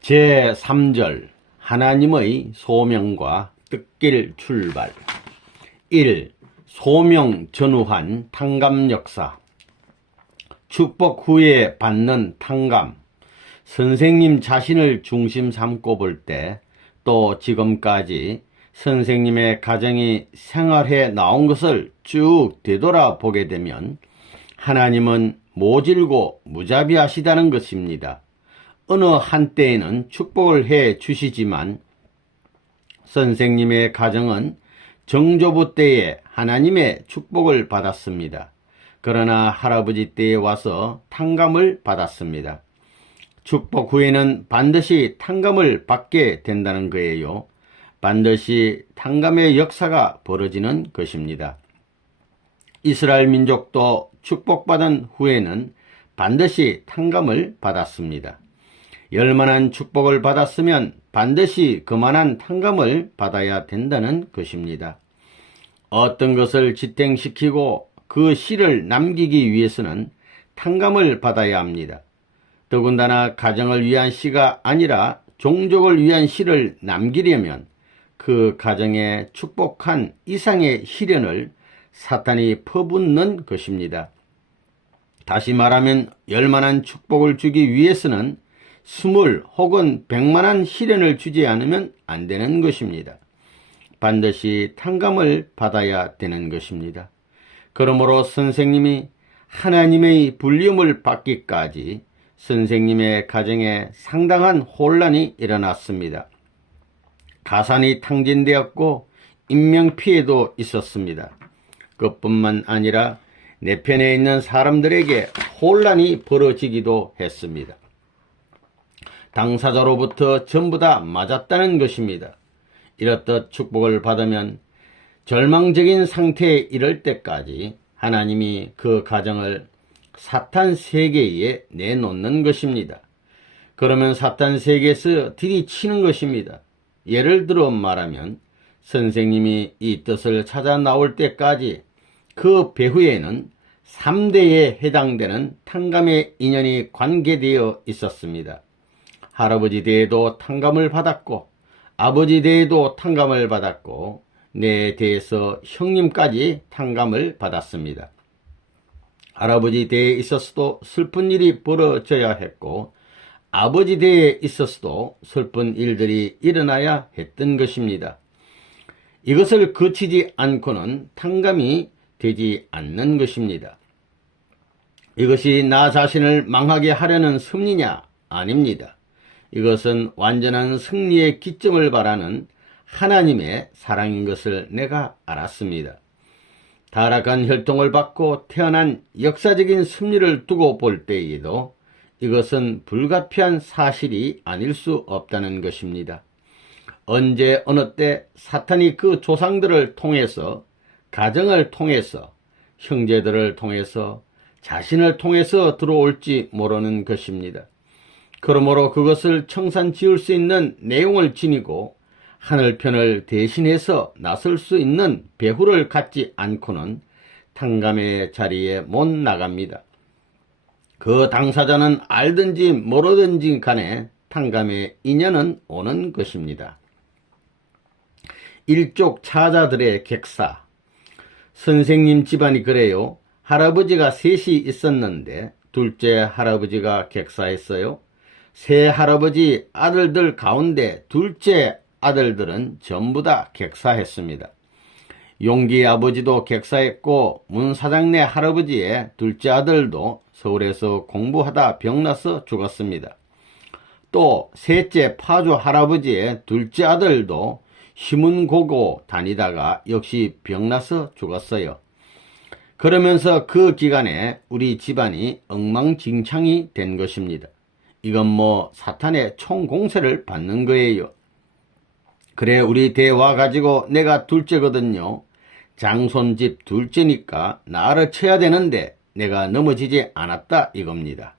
제3절 하나님의 소명과 뜻길 출발. 1. 소명 전후한 탕감 역사. 축복 후에 받는 탕감. 선생님 자신을 중심 삼고 볼 때, 또 지금까지 선생님의 가정이 생활해 나온 것을 쭉 되돌아보게 되면 하나님은 모질고 무자비하시다는 것입니다. 어느 한때에는 축복을 해 주시지만 선생님의 가정은 정조부 때에 하나님의 축복을 받았습니다. 그러나 할아버지 때에 와서 탕감을 받았습니다. 축복 후에는 반드시 탕감을 받게 된다는 거예요. 반드시 탕감의 역사가 벌어지는 것입니다. 이스라엘 민족도 축복받은 후에는 반드시 탕감을 받았습니다. 열만한 축복을 받았으면 반드시 그만한 탕감을 받아야 된다는 것입니다. 어떤 것을 지탱시키고 그 씨를 남기기 위해서는 탕감을 받아야 합니다. 더군다나 가정을 위한 씨가 아니라 종족을 위한 씨를 남기려면 그 가정에 축복한 이상의 시련을 사탄이 퍼붓는 것입니다. 다시 말하면 열만한 축복을 주기 위해서는 20 혹은 100만한 시련을 주지 않으면 안 되는 것입니다. 반드시 탕감을 받아야 되는 것입니다. 그러므로 선생님이 하나님의 불림을 받기까지 선생님의 가정에 상당한 혼란이 일어났습니다. 가산이 탕진되었고 인명피해도 있었습니다. 그뿐만 아니라 내 편에 있는 사람들에게 혼란이 벌어지기도 했습니다. 당사자로부터 전부 다 맞았다는 것입니다. 이렇듯 축복을 받으면 절망적인 상태에 이를 때까지 하나님이 그 가정을 사탄 세계에 내놓는 것입니다. 그러면 사탄 세계에서 들이치는 것입니다. 예를 들어 말하면 선생님이 이 뜻을 찾아 나올 때까지 그 배후에는 3대에 해당되는 탕감의 인연이 관계되어 있었습니다. 할아버지 대에도 탕감을 받았고 아버지 대에도 탕감을 받았고 내 대에서 형님까지 탕감을 받았습니다. 할아버지 대에 있어서도 슬픈 일이 벌어져야 했고 아버지 대에 있어서도 슬픈 일들이 일어나야 했던 것입니다. 이것을 거치지 않고는 탕감이 되지 않는 것입니다. 이것이 나 자신을 망하게 하려는 섭리냐? 아닙니다. 이것은 완전한 승리의 기점을 바라는 하나님의 사랑인 것을 내가 알았습니다. 타락한 혈통을 받고 태어난 역사적인 섭리를 두고 볼 때에도 이것은 불가피한 사실이 아닐 수 없다는 것입니다. 언제 어느 때 사탄이 그 조상들을 통해서, 가정을 통해서, 형제들을 통해서, 자신을 통해서 들어올지 모르는 것입니다. 그러므로 그것을 청산 지을 수 있는 내용을 지니고 하늘편을 대신해서 나설 수 있는 배후를 갖지 않고는 탕감의 자리에 못 나갑니다. 그 당사자는 알든지 모르든지 간에 탕감의 인연은 오는 것입니다. 일족 차자들의 객사. 선생님 집안이 그래요. 할아버지가 셋이 있었는데 둘째 할아버지가 객사했어요. 세 할아버지 아들들 가운데 둘째 아들들은 전부 다 객사했습니다. 용기 아버지도 객사했고 문사장네 할아버지의 둘째 아들도 서울에서 공부하다 병나서 죽었습니다. 또 셋째 파주 할아버지의 둘째 아들도 시문고고 다니다가 역시 병나서 죽었어요. 그러면서 그 기간에 우리 집안이 엉망진창이 된 것입니다. 이건 뭐 사탄의 총공세를 받는 거예요. 그래 우리 대 와가지고 내가 둘째거든요. 장손집 둘째니까 나를 쳐야 되는데 내가 넘어지지 않았다 이겁니다.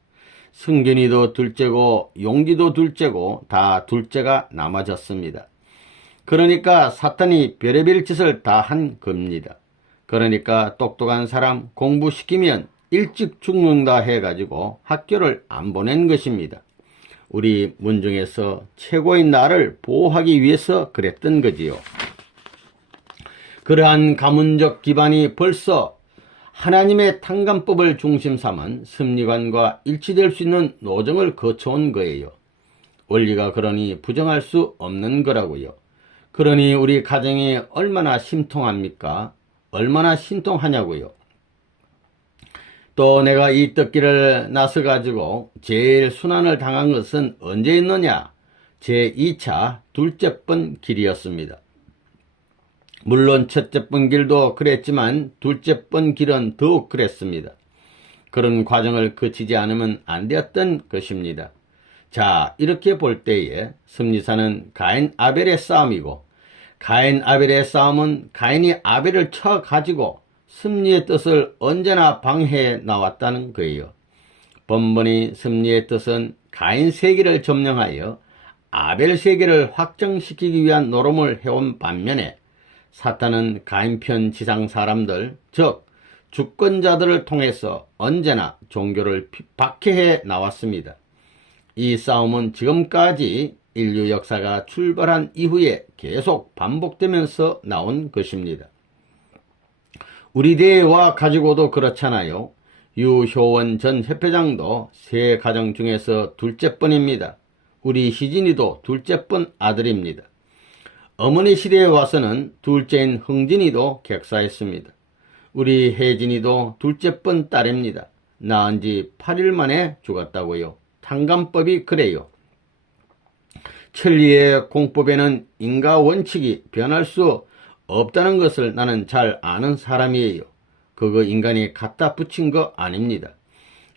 승균이도 둘째고 용기도 둘째고 다 둘째가 남아졌습니다. 그러니까 사탄이 별의별 짓을 다 한 겁니다. 그러니까 똑똑한 사람 공부시키면 일찍 죽는다 해가지고 학교를 안 보낸 것입니다. 우리 문중에서 최고인 나를 보호하기 위해서 그랬던 거지요. 그러한 가문적 기반이 벌써 하나님의 탕감법을 중심 삼은 섭리관과 일치될 수 있는 노정을 거쳐온 거예요. 원리가 그러니 부정할 수 없는 거라고요. 그러니 우리 가정이 얼마나 심통합니까? 얼마나 신통하냐고요. 또 내가 이 떡기를 나서가지고 제일 순환을 당한 것은 언제 있느냐? 제2차 둘째 번 길이었습니다. 물론 첫째 번 길도 그랬지만 둘째 번 길은 더욱 그랬습니다. 그런 과정을 거치지 않으면 안 되었던 것입니다. 자, 이렇게 볼 때에 섭리사는 가인 아벨의 싸움이고, 가인 아벨의 싸움은 가인이 아벨을 쳐가지고 섭리의 뜻을 언제나 방해해 나왔다는 거예요. 번번이 섭리의 뜻은 가인 세계를 점령하여 아벨 세계를 확정시키기 위한 노름을 해온 반면에, 사탄은 가인편 지상 사람들, 즉 주권자들을 통해서 언제나 종교를 박해해 나왔습니다. 이 싸움은 지금까지 인류 역사가 출발한 이후에 계속 반복되면서 나온 것입니다. 우리 대와 가지고도 그렇잖아요. 유효원 전 협회장도 세 가정 중에서 둘째 번입니다. 우리 희진이도 둘째 번 아들입니다. 어머니 시대에 와서는 둘째인 흥진이도 객사했습니다. 우리 혜진이도 둘째 번 딸입니다. 낳은 지 8일 만에 죽었다고요. 탕감법이 그래요. 천리의 공법에는 인과 원칙이 변할 수 없다는 것을 나는 잘 아는 사람이에요. 그거 인간이 갖다 붙인 거 아닙니다.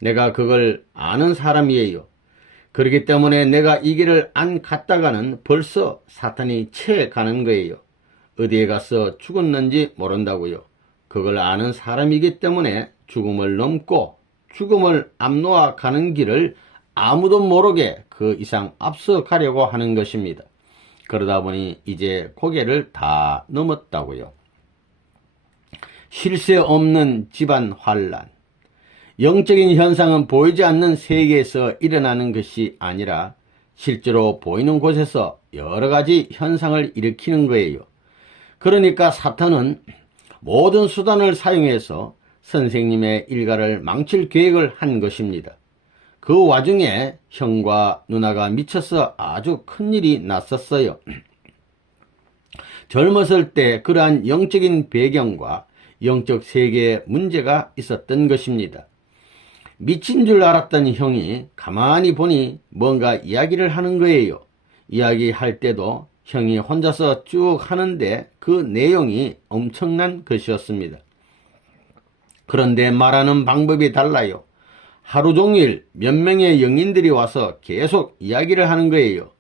내가 그걸 아는 사람이에요. 그렇기 때문에 내가 이 길을 안 갔다가는 벌써 사탄이 채 가는 거예요. 어디에 가서 죽었는지 모른다고요. 그걸 아는 사람이기 때문에 죽음을 넘고 죽음을 앞놓아 가는 길을 아무도 모르게 그 이상 앞서 가려고 하는 것입니다. 그러다 보니 이제 고개를 다 넘었다고요. 쉴 새 없는 집안 환란. 영적인 현상은 보이지 않는 세계에서 일어나는 것이 아니라 실제로 보이는 곳에서 여러 가지 현상을 일으키는 거예요. 그러니까 사탄은 모든 수단을 사용해서 선생님의 일가를 망칠 계획을 한 것입니다. 그 와중에 형과 누나가 미쳐서 아주 큰일이 났었어요. 젊었을 때 그러한 영적인 배경과 영적 세계에 문제가 있었던 것입니다. 미친 줄 알았던 형이 가만히 보니 뭔가 이야기를 하는 거예요. 이야기할 때도 형이 혼자서 쭉 하는데 그 내용이 엄청난 것이었습니다. 그런데 말하는 방법이 달라요. 하루 종일 몇 명의 영인들이 와서 계속 이야기를 하는 거예요.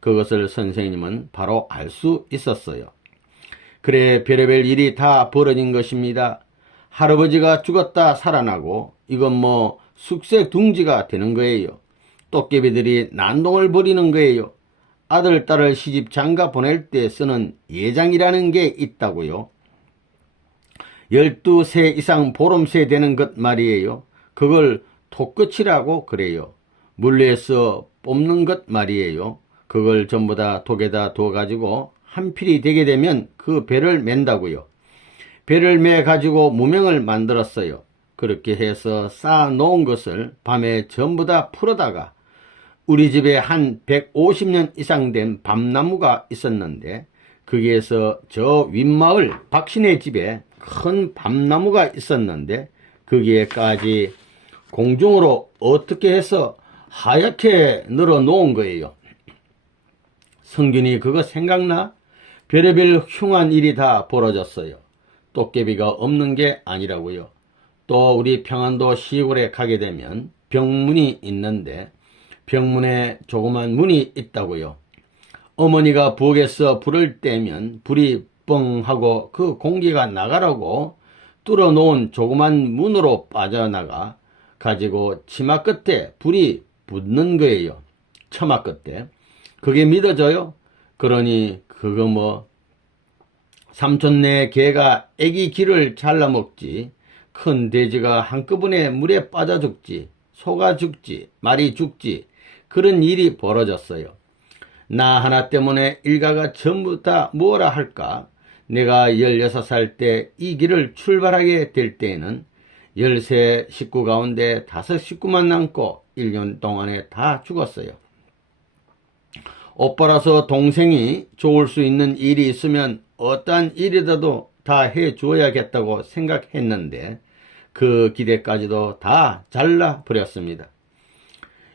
그것을 선생님은 바로 알 수 있었어요. 그래, 별의별 일이 다 벌어진 것입니다. 할아버지가 죽었다 살아나고 이건 뭐 숙색둥지가 되는 거예요. 도깨비들이 난동을 벌이는 거예요. 아들, 딸을 시집 장가 보낼 때 쓰는 예장이라는 게 있다고요. 12세 이상 보름새 되는 것 말이에요. 그걸 톡끝이라고 그래요. 물레에서 뽑는 것 말이에요. 그걸 전부 다 독에다 두어가지고 한 필이 되게 되면 그 배를 맨다고요. 배를 매가지고 무명을 만들었어요. 그렇게 해서 쌓아놓은 것을 밤에 전부 다 풀어다가 우리 집에 한 150년 이상 된 밤나무가 있었는데 거기에서 저 윗마을 박신의 집에 큰 밤나무가 있었는데 거기에까지 공중으로 어떻게 해서 하얗게 늘어 놓은 거예요. 성균이 그거 생각나? 별의별 흉한 일이 다 벌어졌어요. 도깨비가 없는 게 아니라고요. 또 우리 평안도 시골에 가게 되면 병문이 있는데 병문에 조그만 문이 있다고요. 어머니가 부엌에서 불을 떼면 불이 뻥 하고 그 공기가 나가라고 뚫어놓은 조그만 문으로 빠져나가 가지고 치마 끝에 불이 붙는 거예요. 처마 끝에. 그게 믿어져요? 그러니 그거 뭐 삼촌네 개가 애기 기를 잘라먹지, 큰 돼지가 한꺼번에 물에 빠져 죽지, 소가 죽지, 말이 죽지, 그런 일이 벌어졌어요. 나 하나 때문에 일가가 전부 다 뭐라 할까? 내가 16살 때 이 길을 출발하게 될 때에는 13 식구 가운데 5 식구만 남고 1년 동안에 다 죽었어요. 오빠라서 동생이 좋을 수 있는 일이 있으면 어떠한 일이라도 다 해줘야겠다고 생각했는데 그 기대까지도 다 잘라버렸습니다.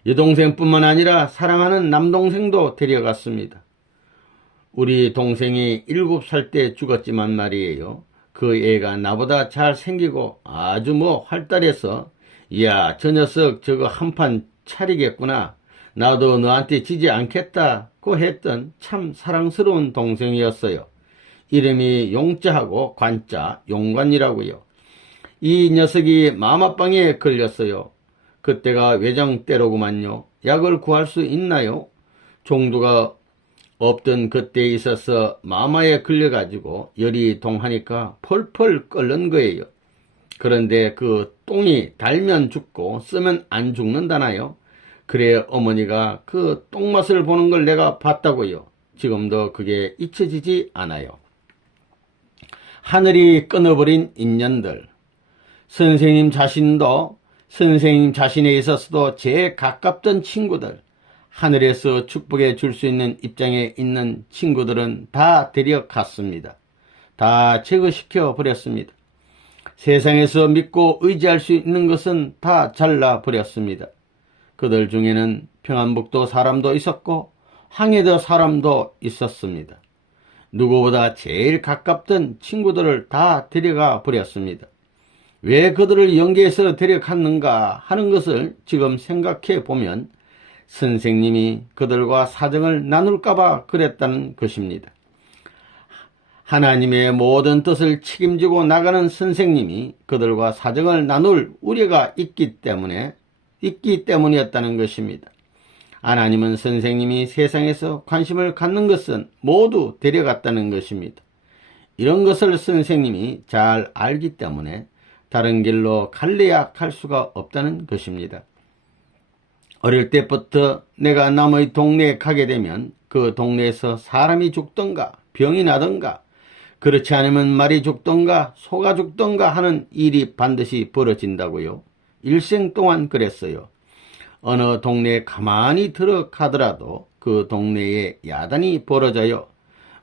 여동생뿐만 아니라 사랑하는 남동생도 데려갔습니다. 우리 동생이 7살 때 죽었지만 말이에요. 그 애가 나보다 잘생기고 아주 활달해서 이야 저 녀석 저거 한판 차리겠구나. 나도 너한테 지지 않겠다고 했던 참 사랑스러운 동생이었어요. 이름이 용자하고 관자 용관이라고요. 이 녀석이 마마방에 걸렸어요. 그때가 외정 때로구만요. 약을 구할 수 있나요? 종두가 없던 그때에 있어서 마마에 걸려가지고 열이 동하니까 펄펄 끓는 거예요. 그런데 그 똥이 달면 죽고 쓰면 안 죽는다나요? 그래 어머니가 그 똥맛을 보는 걸 내가 봤다고요. 지금도 그게 잊혀지지 않아요. 하늘이 끊어버린 인연들. 선생님 자신도 선생님 자신에 있어서도 제일 가깝던 친구들, 하늘에서 축복해 줄 수 있는 입장에 있는 친구들은 다 데려갔습니다. 다 제거시켜 버렸습니다. 세상에서 믿고 의지할 수 있는 것은 다 잘라버렸습니다. 그들 중에는 평안북도 사람도 있었고 황해도 사람도 있었습니다. 누구보다 제일 가깝던 친구들을 다 데려가 버렸습니다. 왜 그들을 연계해서 데려갔는가 하는 것을 지금 생각해 보면 선생님이 그들과 사정을 나눌까봐 그랬다는 것입니다. 하나님의 모든 뜻을 책임지고 나가는 선생님이 그들과 사정을 나눌 우려가 있기 때문이었다는 것입니다. 하나님은 선생님이 세상에서 관심을 갖는 것은 모두 데려갔다는 것입니다. 이런 것을 선생님이 잘 알기 때문에 다른 길로 갈래야 갈 수가 없다는 것입니다. 어릴 때부터 내가 남의 동네에 가게 되면 그 동네에서 사람이 죽던가 병이 나던가 그렇지 않으면 말이 죽던가 소가 죽던가 하는 일이 반드시 벌어진다고요. 일생 동안 그랬어요. 어느 동네에 가만히 들어가더라도 그 동네에 야단이 벌어져요.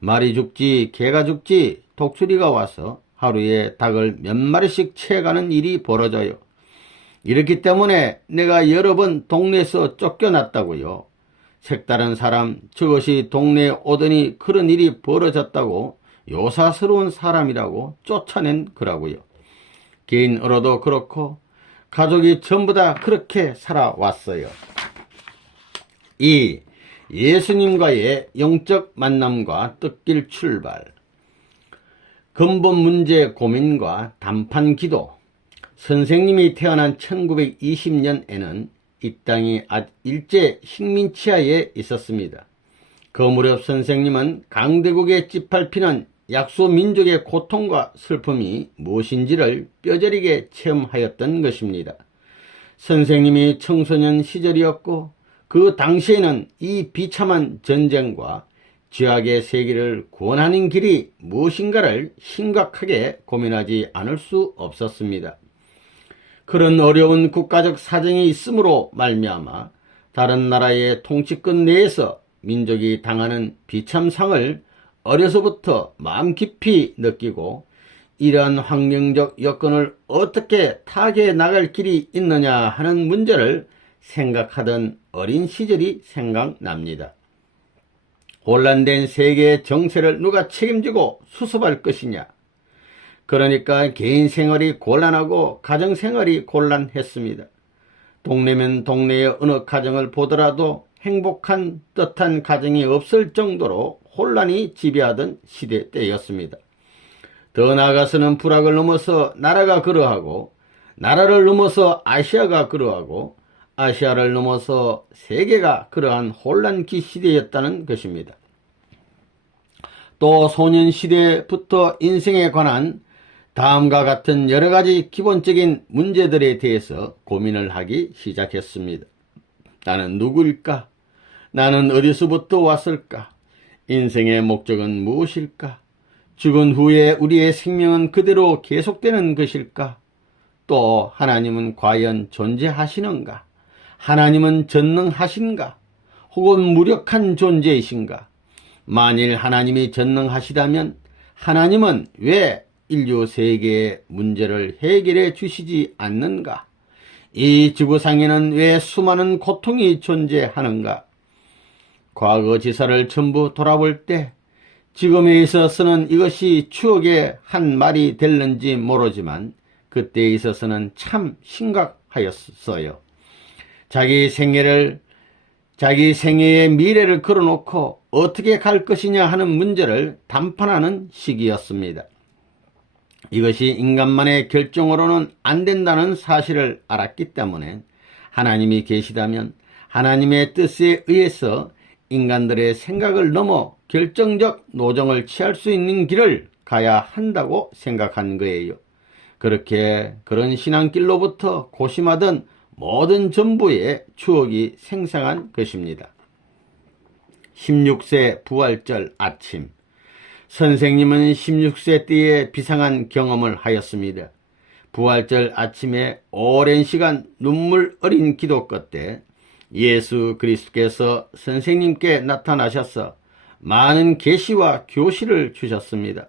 말이 죽지 개가 죽지 독수리가 와서 하루에 닭을 몇 마리씩 채가는 일이 벌어져요. 이렇기 때문에 내가 여러 번 동네에서 쫓겨났다고요. 색다른 사람, 저것이 동네에 오더니 그런 일이 벌어졌다고 요사스러운 사람이라고 쫓아낸 거라고요. 개인으로도 그렇고 가족이 전부 다 그렇게 살아왔어요. 2. 예수님과의 영적 만남과 뜻길 출발. 근본 문제 고민과 단판 기도. 선생님이 태어난 1920년에는 이 땅이 일제 식민치하에 있었습니다. 그 무렵 선생님은 강대국에 짓밟히는 약소민족의 고통과 슬픔이 무엇인지를 뼈저리게 체험하였던 것입니다. 선생님이 청소년 시절이었고 그 당시에는 이 비참한 전쟁과 죄악의 세계를 구원하는 길이 무엇인가를 심각하게 고민하지 않을 수 없었습니다. 그런 어려운 국가적 사정이 있으므로 말미암아 다른 나라의 통치권 내에서 민족이 당하는 비참상을 어려서부터 마음 깊이 느끼고 이러한 환경적 여건을 어떻게 타개해 나갈 길이 있느냐 하는 문제를 생각하던 어린 시절이 생각납니다. 혼란된 세계의 정세를 누가 책임지고 수습할 것이냐. 그러니까 개인 생활이 곤란하고 가정 생활이 곤란했습니다. 동네면 동네의 어느 가정을 보더라도 행복한 뜻한 가정이 없을 정도로 혼란이 지배하던 시대 때였습니다. 더 나아가서는 불악을 넘어서 나라가 그러하고 나라를 넘어서 아시아가 그러하고 아시아를 넘어서 세계가 그러한 혼란기 시대였다는 것입니다. 또 소년시대부터 인생에 관한 다음과 같은 여러가지 기본적인 문제들에 대해서 고민을 하기 시작했습니다. 나는 누구일까? 나는 어디서부터 왔을까? 인생의 목적은 무엇일까? 죽은 후에 우리의 생명은 그대로 계속되는 것일까? 또 하나님은 과연 존재하시는가? 하나님은 전능하신가? 혹은 무력한 존재이신가? 만일 하나님이 전능하시다면 하나님은 왜 인류 세계의 문제를 해결해 주시지 않는가? 이 지구상에는 왜 수많은 고통이 존재하는가? 과거 지사를 전부 돌아볼 때 지금에 있어서는 이것이 추억의 한 말이 될는지 모르지만 그때에 있어서는 참 심각하였어요. 자기 생애의 미래를 걸어놓고 어떻게 갈 것이냐 하는 문제를 담판하는 시기였습니다. 이것이 인간만의 결정으로는 안 된다는 사실을 알았기 때문에 하나님이 계시다면 하나님의 뜻에 의해서 인간들의 생각을 넘어 결정적 노정을 취할 수 있는 길을 가야 한다고 생각한 거예요. 그런 신앙길로부터 고심하던 모든 전부의 추억이 생생한 것입니다. 16세 부활절 아침, 선생님은 16세 때에 비상한 경험을 하였습니다. 부활절 아침에 오랜 시간 눈물 어린 기도 끝에 예수 그리스도께서 선생님께 나타나셔서 많은 계시와 교시를 주셨습니다.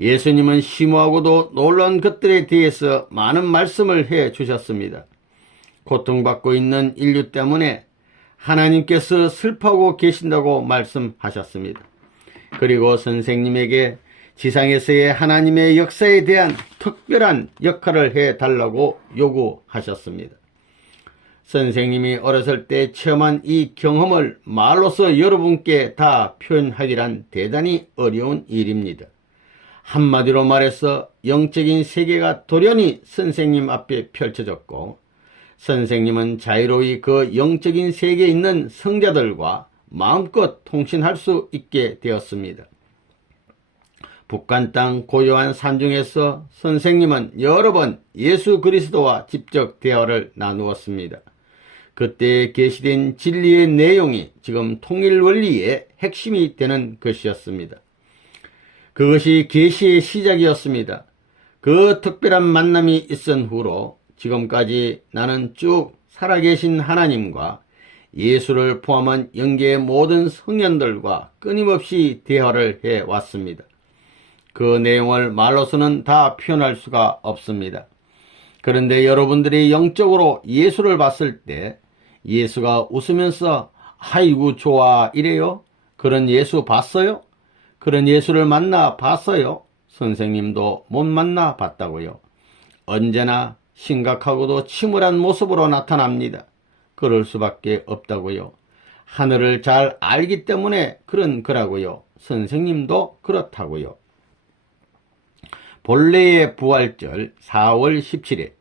예수님은 심오하고도 놀라운 것들에 대해서 많은 말씀을 해 주셨습니다. 고통받고 있는 인류 때문에 하나님께서 슬퍼하고 계신다고 말씀하셨습니다. 그리고 선생님에게 지상에서의 하나님의 역사에 대한 특별한 역할을 해달라고 요구하셨습니다. 선생님이 어렸을 때 체험한 이 경험을 말로서 여러분께 다 표현하기란 대단히 어려운 일입니다. 한마디로 말해서 영적인 세계가 돌연히 선생님 앞에 펼쳐졌고 선생님은 자유로이 그 영적인 세계에 있는 성자들과 마음껏 통신할 수 있게 되었습니다. 북한 땅 고요한 산중에서 선생님은 여러 번 예수 그리스도와 직접 대화를 나누었습니다. 그때 계시된 진리의 내용이 지금 통일원리의 핵심이 되는 것이었습니다. 그것이 계시의 시작이었습니다. 그 특별한 만남이 있은 후로 지금까지 나는 쭉 살아계신 하나님과 예수를 포함한 영계의 모든 성현들과 끊임없이 대화를 해왔습니다. 그 내용을 말로서는 다 표현할 수가 없습니다. 그런데 여러분들이 영적으로 예수를 봤을 때 예수가 웃으면서 아이고 좋아 이래요? 그런 예수 봤어요? 그런 예수를 만나 봤어요? 선생님도 못 만나 봤다고요. 언제나 심각하고도 침울한 모습으로 나타납니다. 그럴 수밖에 없다고요. 하늘을 잘 알기 때문에 그런 거라고요. 선생님도 그렇다고요. 본래의 부활절 4월 17일.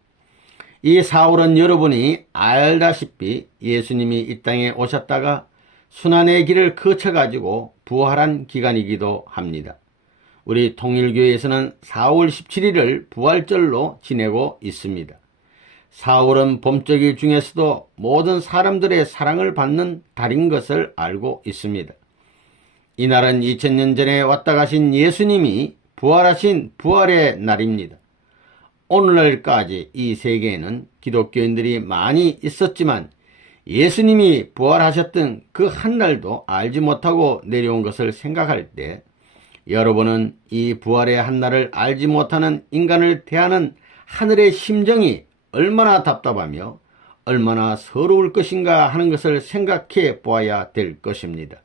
이 4월은 여러분이 알다시피 예수님이 이 땅에 오셨다가 순환의 길을 거쳐가지고 부활한 기간이기도 합니다. 우리 통일교회에서는 4월 17일을 부활절로 지내고 있습니다. 4월은 봄적일 중에서도 모든 사람들의 사랑을 받는 달인 것을 알고 있습니다. 이날은 2000년 전에 왔다 가신 예수님이 부활하신 부활의 날입니다. 오늘날까지 이 세계에는 기독교인들이 많이 있었지만 예수님이 부활하셨던 그 한날도 알지 못하고 내려온 것을 생각할 때 여러분은 이 부활의 한날을 알지 못하는 인간을 대하는 하늘의 심정이 얼마나 답답하며 얼마나 서러울 것인가 하는 것을 생각해 보아야 될 것입니다.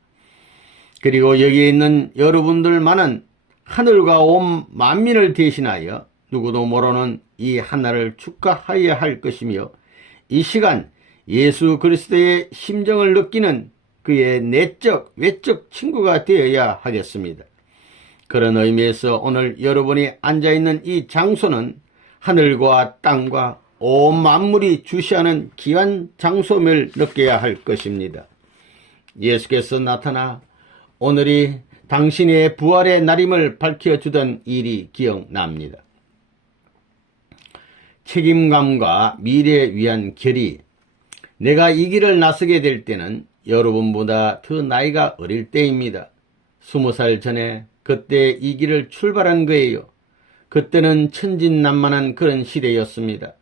그리고 여기에 있는 여러분들만은 하늘과 온 만민을 대신하여 누구도 모르는 이 하나를 축하하여야 할 것이며 이 시간 예수 그리스도의 심정을 느끼는 그의 내적 외적 친구가 되어야 하겠습니다. 그런 의미에서 오늘 여러분이 앉아있는 이 장소는 하늘과 땅과 온 만물이 주시하는 귀한 장소임을 느껴야 할 것입니다. 예수께서 나타나 오늘이 당신의 부활의 날임을 밝혀주던 일이 기억납니다. 책임감과 미래에 위한 결의, 내가 이 길을 나서게 될 때는 여러분보다 더 나이가 어릴 때입니다. 20살 전에 그때 이 길을 출발한 거예요. 그때는 천진난만한 그런 시대였습니다.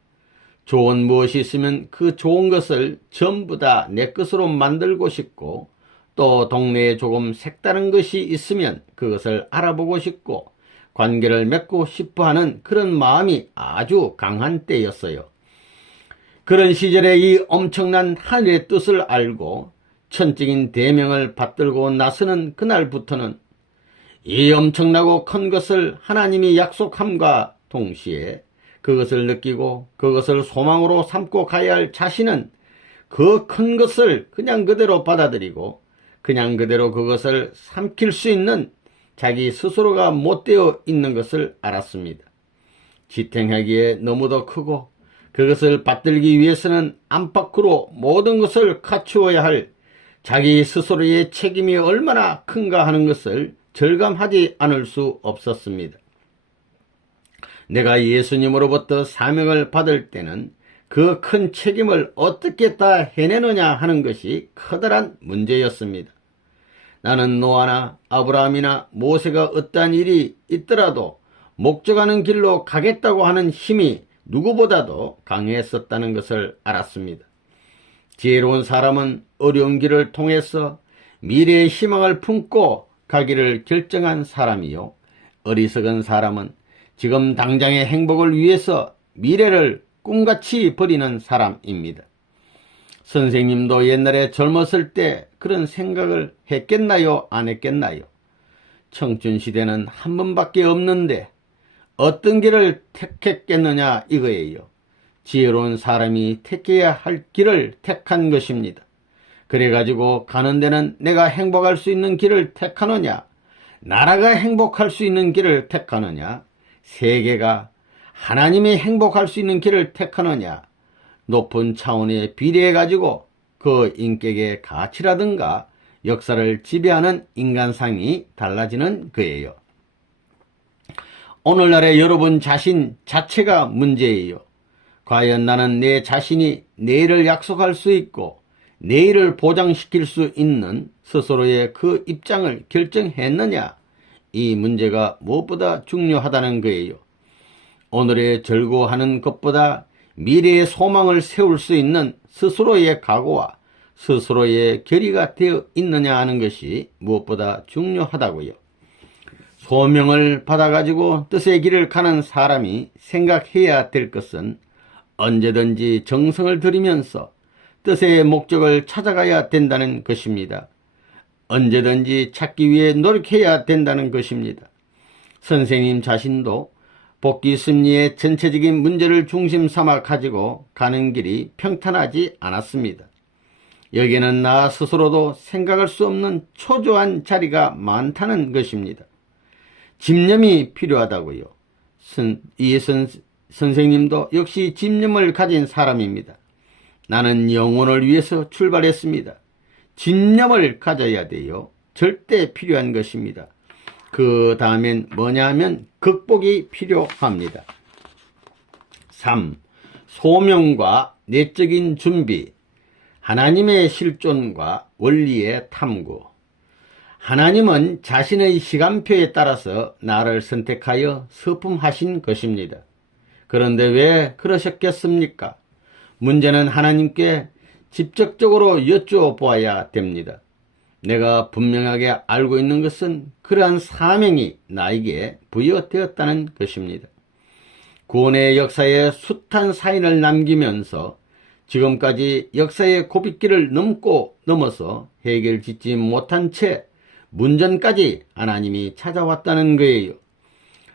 좋은 무엇이 있으면 그 좋은 것을 전부 다 내 것으로 만들고 싶고, 또 동네에 조금 색다른 것이 있으면 그것을 알아보고 싶고 관계를 맺고 싶어하는 그런 마음이 아주 강한 때였어요. 그런 시절에 이 엄청난 하늘의 뜻을 알고 천적인 대명을 받들고 나서는 그날부터는 이 엄청나고 큰 것을 하나님이 약속함과 동시에 그것을 느끼고 그것을 소망으로 삼고 가야 할 자신은 그 큰 것을 그냥 그대로 받아들이고 그냥 그대로 그것을 삼킬 수 있는 자기 스스로가 못 되어 있는 것을 알았습니다. 지탱하기에 너무도 크고 그것을 받들기 위해서는 안팎으로 모든 것을 갖추어야 할 자기 스스로의 책임이 얼마나 큰가 하는 것을 절감하지 않을 수 없었습니다. 내가 예수님으로부터 사명을 받을 때는 그 큰 책임을 어떻게 다 해내느냐 하는 것이 커다란 문제였습니다. 나는 노아나 아브라함이나 모세가 어떠한 일이 있더라도 목적하는 길로 가겠다고 하는 힘이 누구보다도 강했었다는 것을 알았습니다. 지혜로운 사람은 어려운 길을 통해서 미래의 희망을 품고 가기를 결정한 사람이요, 어리석은 사람은 지금 당장의 행복을 위해서 미래를 꿈같이 버리는 사람입니다. 선생님도 옛날에 젊었을 때 그런 생각을 했겠나요? 안 했겠나요? 청춘 시대는 한 번밖에 없는데 어떤 길을 택했겠느냐 이거예요. 지혜로운 사람이 택해야 할 길을 택한 것입니다. 그래가지고 가는 데는 내가 행복할 수 있는 길을 택하느냐, 나라가 행복할 수 있는 길을 택하느냐, 세계가 하나님이 행복할 수 있는 길을 택하느냐, 높은 차원에 비례해가지고 그 인격의 가치라든가 역사를 지배하는 인간상이 달라지는 거예요. 오늘날의 여러분 자신 자체가 문제예요. 과연 나는 내 자신이 내일을 약속할 수 있고 내일을 보장시킬 수 있는 스스로의 그 입장을 결정했느냐? 이 문제가 무엇보다 중요하다는 거예요. 오늘에 즐거워하는 것보다 미래의 소망을 세울 수 있는 스스로의 각오와 스스로의 결의가 되어 있느냐 하는 것이 무엇보다 중요하다고요. 소명을 받아가지고 뜻의 길을 가는 사람이 생각해야 될 것은 언제든지 정성을 들이면서 뜻의 목적을 찾아가야 된다는 것입니다. 언제든지 찾기 위해 노력해야 된다는 것입니다. 선생님 자신도 복귀 심리의 전체적인 문제를 중심 삼아 가지고 가는 길이 평탄하지 않았습니다. 여기에는 나 스스로도 생각할 수 없는 초조한 자리가 많다는 것입니다. 집념이 필요하다고요. 선생님도 역시 집념을 가진 사람입니다. 나는 영혼을 위해서 출발했습니다. 집념을 가져야 돼요. 절대 필요한 것입니다. 그 다음엔 뭐냐 하면 극복이 필요합니다. 3. 소명과 내적인 준비, 하나님의 실존과 원리의 탐구. 하나님은 자신의 시간표에 따라서 나를 선택하여 서품하신 것입니다. 그런데 왜 그러셨겠습니까? 문제는 하나님께 직접적으로 여쭈어보아야 됩니다. 내가 분명하게 알고 있는 것은 그러한 사명이 나에게 부여되었다는 것입니다. 구원의 역사에 숱한 사인을 남기면서 지금까지 역사의 고빗길을 넘어서 해결짓지 못한 채 문전까지 하나님이 찾아왔다는 거예요.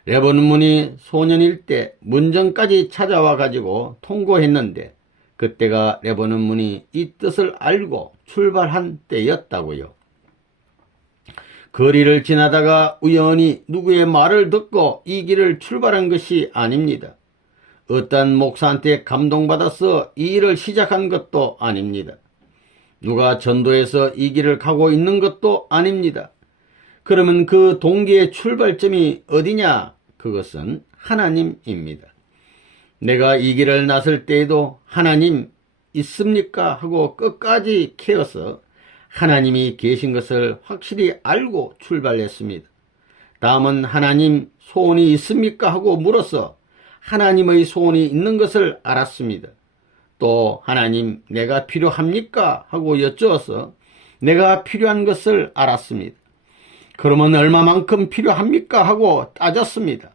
레버논문이 소년일 때 문전까지 찾아와 가지고 통고했는데 그때가 레버논문이 이 뜻을 알고 출발한 때였다고요. 거리를 지나다가 우연히 누구의 말을 듣고 이 길을 출발한 것이 아닙니다. 어떤 목사한테 감동받아서 이 일을 시작한 것도 아닙니다. 누가 전도해서 이 길을 가고 있는 것도 아닙니다. 그러면 그 동기의 출발점이 어디냐? 그것은 하나님입니다. 내가 이 길을 나설 때에도 하나님, 있습니까? 하고 끝까지 캐어서 하나님이 계신 것을 확실히 알고 출발했습니다. 다음은 하나님 소원이 있습니까? 하고 물어서 하나님의 소원이 있는 것을 알았습니다. 또 하나님 내가 필요합니까? 하고 여쭈어서 내가 필요한 것을 알았습니다. 그러면 얼마만큼 필요합니까? 하고 따졌습니다.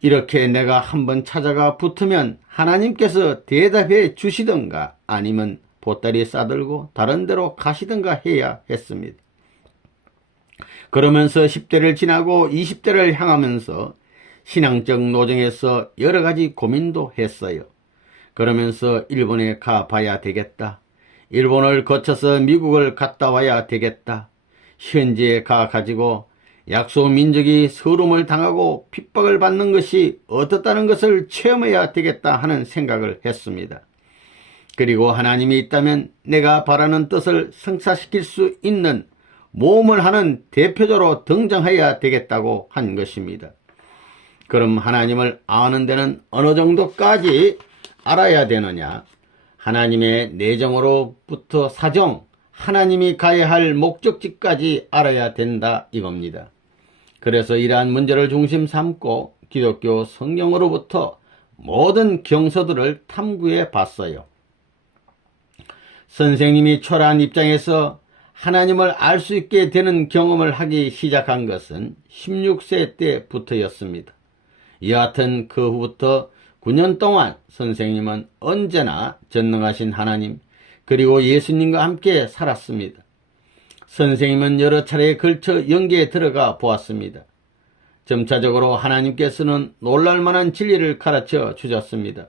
이렇게 내가 한번 찾아가 붙으면 하나님께서 대답해 주시던가 아니면 보따리 싸들고 다른 데로 가시던가 해야 했습니다. 그러면서 10대를 지나고 20대를 향하면서 신앙적 노정에서 여러 가지 고민도 했어요. 그러면서 일본에 가봐야 되겠다. 일본을 거쳐서 미국을 갔다 와야 되겠다. 현지에 가가지고 약소 민족이 서름을 당하고 핍박을 받는 것이 어떻다는 것을 체험해야 되겠다 하는 생각을 했습니다. 그리고 하나님이 있다면 내가 바라는 뜻을 성사시킬 수 있는 모험을 하는 대표자로 등장해야 되겠다고 한 것입니다. 그럼 하나님을 아는 데는 어느 정도까지 알아야 되느냐? 하나님의 내정으로부터 사정, 하나님이 가야 할 목적지까지 알아야 된다 이겁니다. 그래서 이러한 문제를 중심 삼고 기독교 성경으로부터 모든 경서들을 탐구해 봤어요. 선생님이 초라한 입장에서 하나님을 알 수 있게 되는 경험을 하기 시작한 것은 16세 때부터였습니다. 여하튼 그 후부터 9년 동안 선생님은 언제나 전능하신 하나님 그리고 예수님과 함께 살았습니다. 선생님은 여러 차례에 걸쳐 연계에 들어가 보았습니다. 점차적으로 하나님께서는 놀랄만한 진리를 가르쳐 주셨습니다.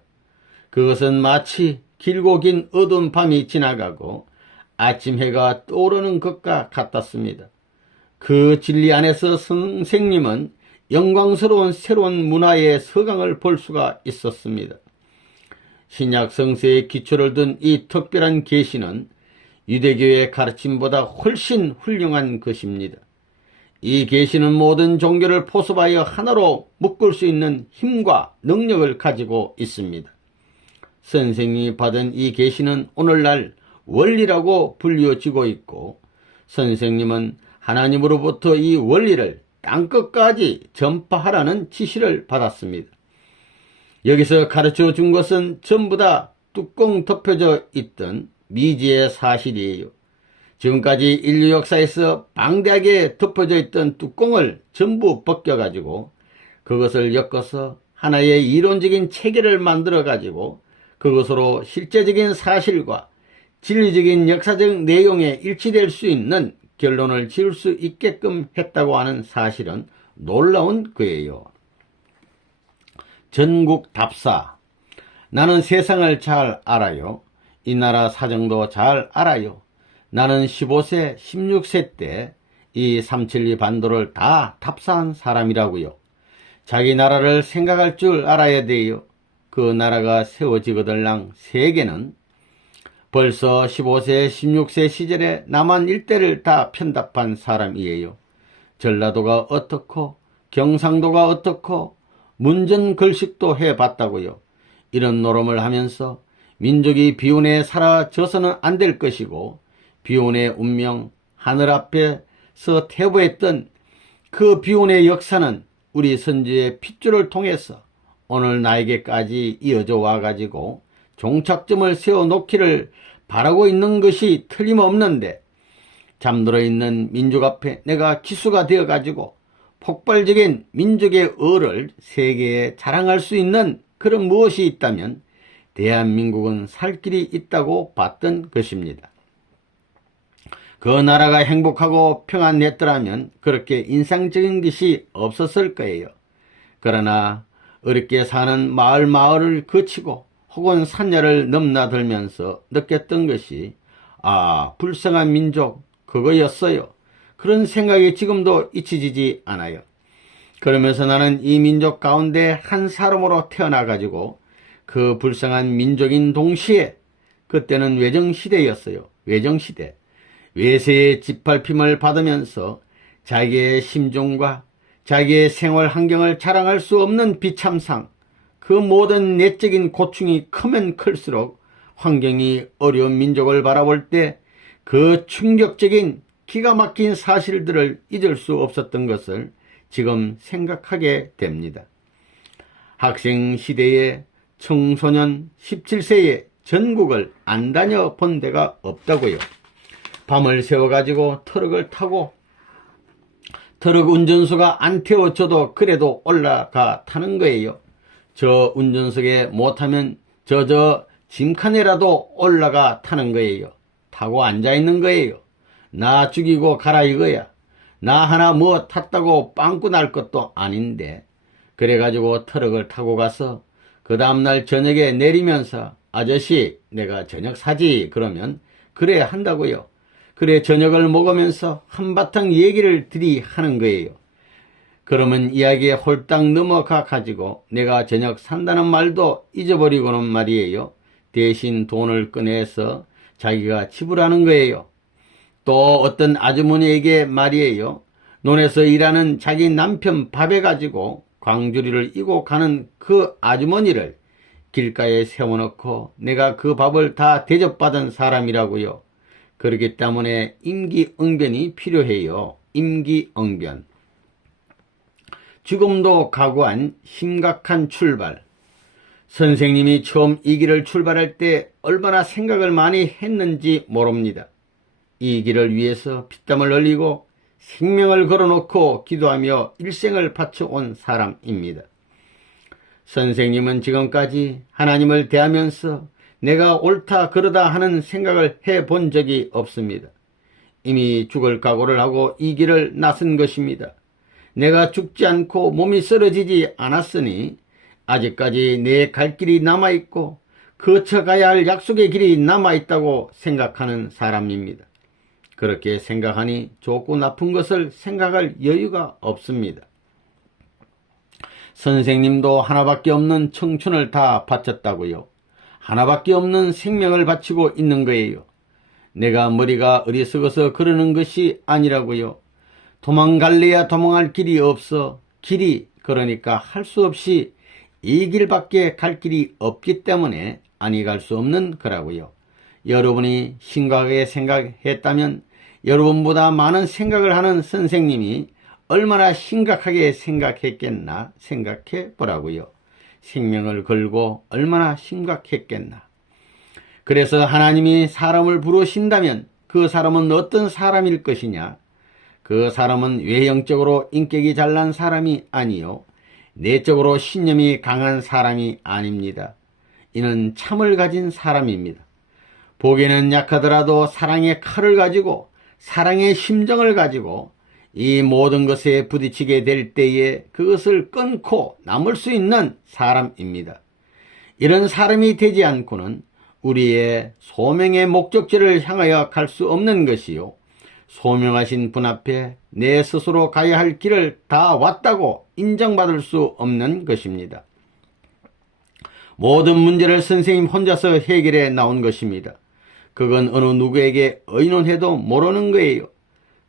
그것은 마치 길고 긴 어두운 밤이 지나가고 아침 해가 떠오르는 것과 같았습니다. 그 진리 안에서 선생님은 영광스러운 새로운 문화의 서강을 볼 수가 있었습니다. 신약 성서의 기초를 둔 이 특별한 계시는 유대교의 가르침보다 훨씬 훌륭한 것입니다. 이 계시는 모든 종교를 포섭하여 하나로 묶을 수 있는 힘과 능력을 가지고 있습니다. 선생님이 받은 이 계시는 오늘날 원리라고 불리워지고 있고 선생님은 하나님으로부터 이 원리를 땅끝까지 전파하라는 지시를 받았습니다. 여기서 가르쳐 준 것은 전부 다 뚜껑 덮여져 있던 미지의 사실이에요. 지금까지 인류 역사에서 방대하게 덮어져 있던 뚜껑을 전부 벗겨가지고 그것을 엮어서 하나의 이론적인 체계를 만들어가지고 그것으로 실제적인 사실과 진리적인 역사적 내용에 일치될 수 있는 결론을 지을 수 있게끔 했다고 하는 사실은 놀라운 거예요. 전국 답사. 나는 세상을 잘 알아요. 이 나라 사정도 잘 알아요. 나는 15세, 16세 때 이 372 반도를 다 답사한 사람이라고요. 자기 나라를 생각할 줄 알아야 돼요. 그 나라가 세워지거들랑 세계는 벌써 15세, 16세 시절에 남한 일대를 다 편답한 사람이에요. 전라도가 어떻고 경상도가 어떻고 문전글식도 해봤다고요. 이런 노름을 하면서 민족이 비운에 사라져서는 안 될 것이고 비운의 운명, 하늘 앞에서 태보했던 그 비운의 역사는 우리 선지의 핏줄을 통해서 오늘 나에게까지 이어져 와가지고 종착점을 세워놓기를 바라고 있는 것이 틀림없는데 잠들어 있는 민족 앞에 내가 기수가 되어가지고 폭발적인 민족의 의를 세계에 자랑할 수 있는 그런 무엇이 있다면 대한민국은 살 길이 있다고 봤던 것입니다. 그 나라가 행복하고 평안했더라면 그렇게 인상적인 것이 없었을 거예요. 그러나 어렵게 사는 마을을 거치고 혹은 산야를 넘나들면서 느꼈던 것이 불쌍한 민족 그거였어요. 그런 생각이 지금도 잊혀지지 않아요. 그러면서 나는 이 민족 가운데 한 사람으로 태어나가지고 그 불쌍한 민족인 동시에 그때는 외정시대였어요. 외정시대. 외세의 짓밟힘을 받으면서 자기의 심정과 자기의 생활 환경을 자랑할 수 없는 비참상, 그 모든 내적인 고충이 크면 클수록 환경이 어려운 민족을 바라볼 때 그 충격적인 기가 막힌 사실들을 잊을 수 없었던 것을 지금 생각하게 됩니다. 학생 시대에 청소년 17세에 전국을 안 다녀본 데가 없다고요. 밤을 새워가지고 트럭을 타고 트럭 운전수가 안 태워줘도 그래도 올라가 타는 거예요. 저 운전석에 못하면 저 짐칸에라도 올라가 타는 거예요. 타고 앉아있는 거예요. 나 죽이고 가라 이거야. 나 하나 뭐 탔다고 빵꾸 날 것도 아닌데. 그래가지고 트럭을 타고 가서 그 다음날 저녁에 내리면서 아저씨 내가 저녁 사지 그러면 그래 한다고요. 그래 저녁을 먹으면서 한바탕 얘기를 하는 거예요. 그러면 이야기에 홀딱 넘어가 가지고 내가 저녁 산다는 말도 잊어버리고는 말이에요. 대신 돈을 꺼내서 자기가 지불하는 거예요. 또 어떤 아주머니에게 말이에요. 논에서 일하는 자기 남편 밥해 가지고 광주리를 이고 가는 그 아주머니를 길가에 세워놓고 내가 그 밥을 다 대접받은 사람이라고요. 그렇기 때문에 임기응변이 필요해요. 임기응변. 죽음도 각오한 심각한 출발. 선생님이 처음 이 길을 출발할 때 얼마나 생각을 많이 했는지 모릅니다. 이 길을 위해서 피땀을 흘리고 생명을 걸어놓고 기도하며 일생을 바쳐온 사람입니다. 선생님은 지금까지 하나님을 대하면서 내가 옳다 그러다 하는 생각을 해본 적이 없습니다. 이미 죽을 각오를 하고 이 길을 나선 것입니다. 내가 죽지 않고 몸이 쓰러지지 않았으니 아직까지 내 갈 길이 남아있고 거쳐가야 할 약속의 길이 남아있다고 생각하는 사람입니다. 그렇게 생각하니 좋고 나쁜 것을 생각할 여유가 없습니다. 선생님도 하나밖에 없는 청춘을 다 바쳤다고요. 하나밖에 없는 생명을 바치고 있는 거예요. 내가 머리가 어리석어서 그러는 것이 아니라고요. 도망갈래야 도망할 길이 없어. 길이 그러니까 할 수 없이 이 길밖에 갈 길이 없기 때문에 아니 갈 수 없는 거라고요. 여러분이 심각하게 생각했다면 여러분보다 많은 생각을 하는 선생님이 얼마나 심각하게 생각했겠나 생각해 보라고요. 생명을 걸고 얼마나 심각했겠나. 그래서 하나님이 사람을 부르신다면 그 사람은 어떤 사람일 것이냐? 그 사람은 외형적으로 인격이 잘난 사람이 아니요 내적으로 신념이 강한 사람이 아닙니다. 이는 참을 가진 사람입니다. 보기에는 약하더라도 사랑의 칼을 가지고 사랑의 심정을 가지고 이 모든 것에 부딪히게 될 때에 그것을 끊고 남을 수 있는 사람입니다. 이런 사람이 되지 않고는 우리의 소명의 목적지를 향하여 갈 수 없는 것이요. 소명하신 분 앞에 내 스스로 가야 할 길을 다 왔다고 인정받을 수 없는 것입니다. 모든 문제를 선생님 혼자서 해결해 나온 것입니다. 그건 어느 누구에게 의논해도 모르는 거예요.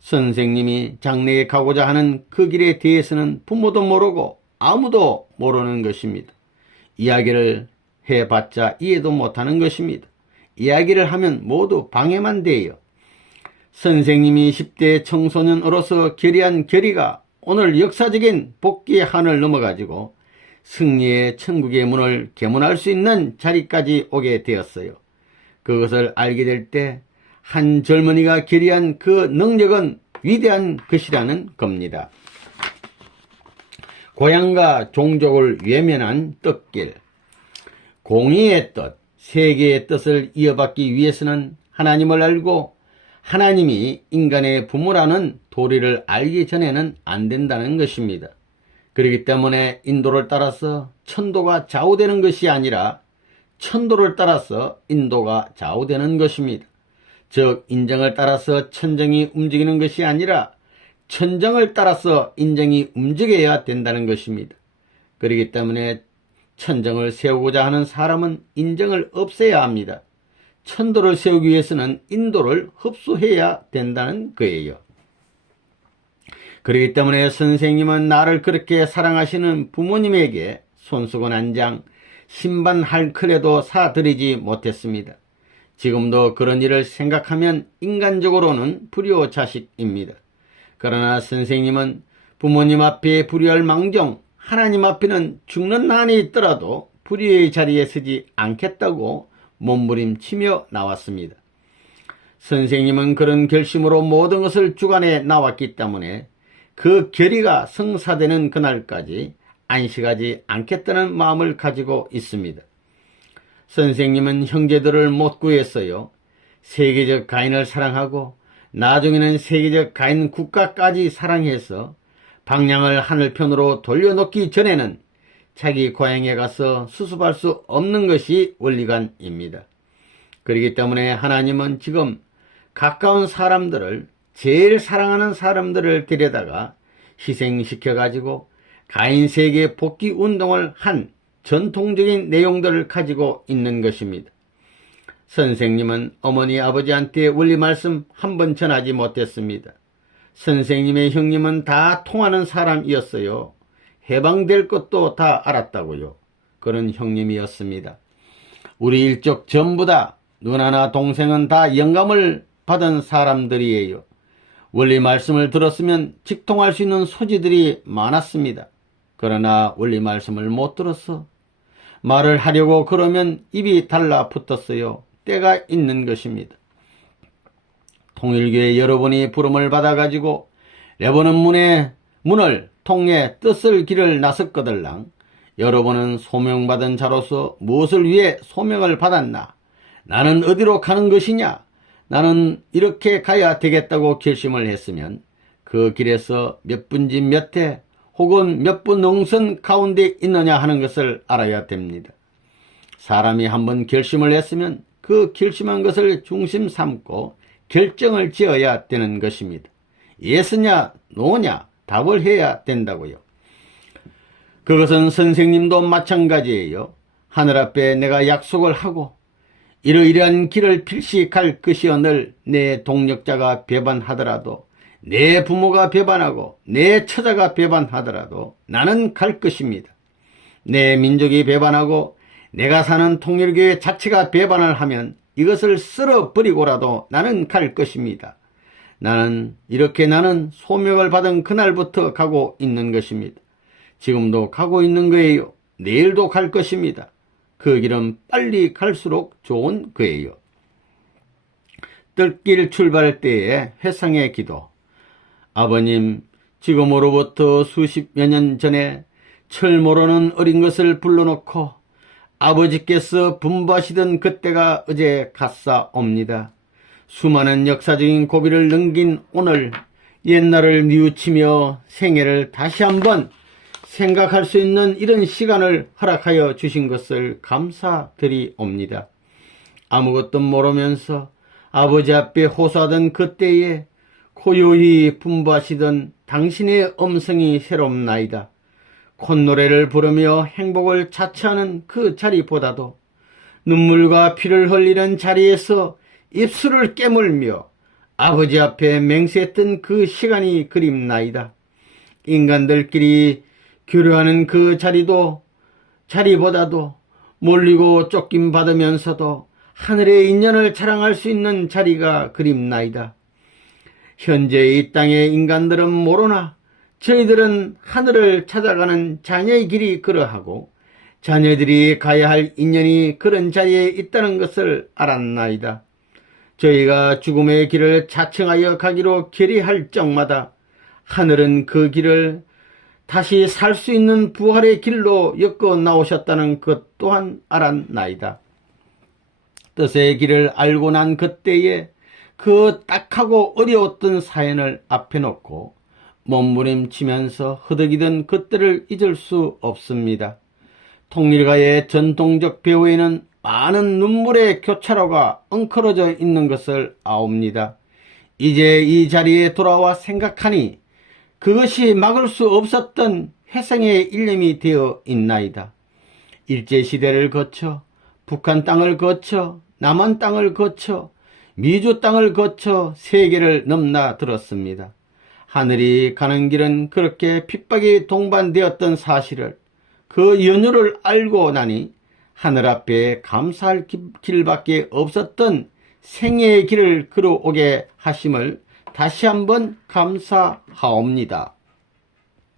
선생님이 장래에 가고자 하는 그 길에 대해서는 부모도 모르고 아무도 모르는 것입니다. 이야기를 해봤자 이해도 못하는 것입니다. 이야기를 하면 모두 방해만 돼요. 선생님이 10대 청소년으로서 결의한 결의가 오늘 역사적인 복귀의 한을 넘어가지고 승리의 천국의 문을 개문할 수 있는 자리까지 오게 되었어요. 그것을 알게 될 때 한 젊은이가 결의한 그 능력은 위대한 것이라는 겁니다. 고향과 종족을 외면한 뜻길. 공의의 뜻, 세계의 뜻을 이어받기 위해서는 하나님을 알고 하나님이 인간의 부모라는 도리를 알기 전에는 안 된다는 것입니다. 그렇기 때문에 인도를 따라서 천도가 좌우되는 것이 아니라 천도를 따라서 인도가 좌우되는 것입니다. 즉 인정을 따라서 천정이 움직이는 것이 아니라 천정을 따라서 인정이 움직여야 된다는 것입니다. 그렇기 때문에 천정을 세우고자 하는 사람은 인정을 없애야 합니다. 천도를 세우기 위해서는 인도를 흡수해야 된다는 거예요. 그렇기 때문에 선생님은 나를 그렇게 사랑하시는 부모님에게 손수건 한 장, 신반 한 컬에도 사드리지 못했습니다. 지금도 그런 일을 생각하면 인간적으로는 불효자식입니다. 그러나 선생님은 부모님 앞에 불효할 망정 하나님 앞에는 죽는 한이 있더라도 불의의 자리에 서지 않겠다고 몸부림치며 나왔습니다. 선생님은 그런 결심으로 모든 것을 주관해 나왔기 때문에 그 결의가 성사되는 그날까지 안식하지 않겠다는 마음을 가지고 있습니다. 선생님은 형제들을 못 구했어요. 세계적 가인을 사랑하고 나중에는 세계적 가인 국가까지 사랑해서 방향을 하늘편으로 돌려놓기 전에는 자기 고향에 가서 수습할 수 없는 것이 원리관입니다. 그렇기 때문에 하나님은 지금 가까운 사람들을, 제일 사랑하는 사람들을 데려다가 희생시켜가지고 가인 세계 복귀 운동을 한 전통적인 내용들을 가지고 있는 것입니다. 선생님은 어머니 아버지한테 원리 말씀 한 번 전하지 못했습니다. 선생님의 형님은 다 통하는 사람이었어요. 해방될 것도 다 알았다고요. 그런 형님이었습니다. 우리 일족 전부 다 누나나 동생은 다 영감을 받은 사람들이에요. 원리 말씀을 들었으면 직통할 수 있는 소지들이 많았습니다. 그러나 원리 말씀을 못 들었어. 말을 하려고 그러면 입이 달라붙었어요. 때가 있는 것입니다. 통일교회 여러분이 부름을 받아가지고 레버넌 문을 통해 뜻을 길을 나섰거들랑 여러분은 소명받은 자로서 무엇을 위해 소명을 받았나? 나는 어디로 가는 것이냐? 나는 이렇게 가야 되겠다고 결심을 했으면 그 길에서 몇 분지 몇 해 혹은 몇 분 농선 가운데 있느냐 하는 것을 알아야 됩니다. 사람이 한번 결심을 했으면 그 결심한 것을 중심 삼고 결정을 지어야 되는 것입니다. 예스냐 노냐 답을 해야 된다고요. 그것은 선생님도 마찬가지예요. 하늘 앞에 내가 약속을 하고 이러이러한 길을 필시 갈 것이오늘 내 동력자가 배반하더라도 내 부모가 배반하고 내 처자가 배반하더라도 나는 갈 것입니다. 내 민족이 배반하고 내가 사는 통일교회 자체가 배반을 하면 이것을 쓸어버리고라도 나는 갈 것입니다. 나는 소명을 받은 그날부터 가고 있는 것입니다. 지금도 가고 있는 거예요. 내일도 갈 것입니다. 그 길은 빨리 갈수록 좋은 거예요. 뜰길 출발할 때의 회상의 기도. 아버님, 지금으로부터 수십여 년 전에 철 모르는 어린 것을 불러놓고 아버지께서 분부하시던 그때가 어제 갔사옵니다. 수많은 역사적인 고비를 넘긴 오늘 옛날을 뉘우치며 생애를 다시 한번 생각할 수 있는 이런 시간을 허락하여 주신 것을 감사드리옵니다. 아무것도 모르면서 아버지 앞에 호소하던 그때에 고요히 분부하시던 당신의 음성이 새롭나이다. 콧노래를 부르며 행복을 자처하는 그 자리보다도 눈물과 피를 흘리는 자리에서 입술을 깨물며 아버지 앞에 맹세했던 그 시간이 그립나이다. 인간들끼리 교류하는 그 자리보다도 몰리고 쫓김받으면서도 하늘의 인연을 자랑할 수 있는 자리가 그립나이다. 현재 이 땅의 인간들은 모르나 저희들은 하늘을 찾아가는 자녀의 길이 그러하고 자녀들이 가야 할 인연이 그런 자리에 있다는 것을 알았나이다. 저희가 죽음의 길을 자청하여 가기로 결의할 적마다 하늘은 그 길을 다시 살 수 있는 부활의 길로 엮어 나오셨다는 것 또한 알았나이다. 뜻의 길을 알고 난 그때에 그 딱하고 어려웠던 사연을 앞에 놓고 몸부림치면서 허덕이던 그때를 잊을 수 없습니다. 통일가의 전통적 배후에는 많은 눈물의 교차로가 엉클어져 있는 것을 아옵니다. 이제 이 자리에 돌아와 생각하니 그것이 막을 수 없었던 회생의 일념이 되어 있나이다. 일제시대를 거쳐 북한 땅을 거쳐 남한 땅을 거쳐 미주 땅을 거쳐 세계를 넘나들었습니다. 하늘이 가는 길은 그렇게 핍박이 동반되었던 사실을 그 연유를 알고 나니 하늘 앞에 감사할 길밖에 없었던 생애의 길을 걸어오게 하심을 다시 한번 감사하옵니다.